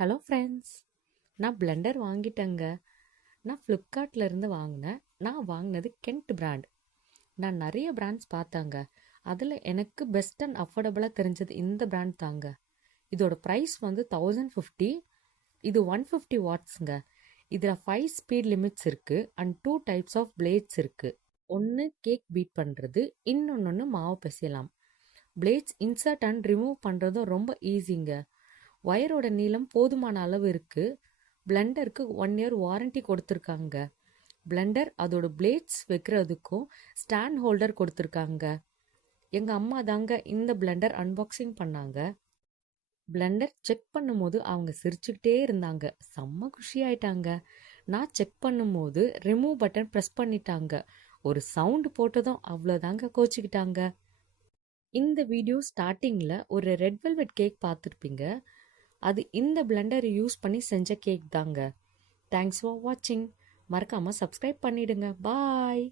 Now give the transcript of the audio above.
Hello friends, நான் Blender வாங்கிட்டேங்க. நான் ஃப்ளிப்கார்ட்ல இருந்து வாங்கினேன். நான் வாங்கினது கென்ட் பிராண்ட். நான் நிறைய பிராண்ட்ஸ் பார்த்தேங்க. அதில் எனக்கு பெஸ்ட் அண்ட் அஃபோர்டபுளாக தெரிஞ்சது இந்த பிராண்ட் தாங்க. இதோட ப்ரைஸ் வந்து 1050. இது 150 வாட்ஸ்ங்க. இதில் 5 ஸ்பீட் லிமிட்ஸ் இருக்குது அண்ட் 2 டைப்ஸ் ஆஃப் பிளேட்ஸ் இருக்குது. ஒன்று கேக் பீட் பண்ணுறது, இன்னொன்று மாவு பிசையலாம். பிளேட்ஸ் இன்சர்ட் அண்ட் ரிமூவ் பண்ணுறதும் ரொம்ப ஈஸிங்க. ஒயரோட நீளம் போதுமான அளவு இருக்கு. பிளெண்டருக்கு 1 இயர் வாரண்டி கொடுத்துருக்காங்க. பிளெண்டர் அதோட பிளேட்ஸ் வைக்கிறதுக்கும் ஸ்டாண்ட் ஹோல்டர் கொடுத்துருக்காங்க. எங்க அம்மா தாங்க இந்த பிளெண்டர் அன்பாக்சிங் பண்ணாங்க. பிளெண்டர் செக் பண்ணும்போது அவங்க சிரிச்சுக்கிட்டே இருந்தாங்க. செம்ம குஷி ஆயிட்டாங்க. நான் செக் பண்ணும்போது ரிமூவ் பட்டன் ப்ரெஸ் பண்ணிட்டாங்க. ஒரு சவுண்ட் போட்டதும் அவ்வளோதாங்க கோச்சிக்கிட்டாங்க. இந்த வீடியோ ஸ்டார்டிங்கில் ஒரு ரெட் வெல்வெட் கேக் பார்த்துருப்பீங்க. அது இந்த பிளெண்டர் யூஸ் பண்ணி செஞ்ச கேக் தாங்க. தேங்க்ஸ் ஃபார் வாட்சிங். மறக்காமல் சப்ஸ்கிரைப் பண்ணிடுங்க. பாய்.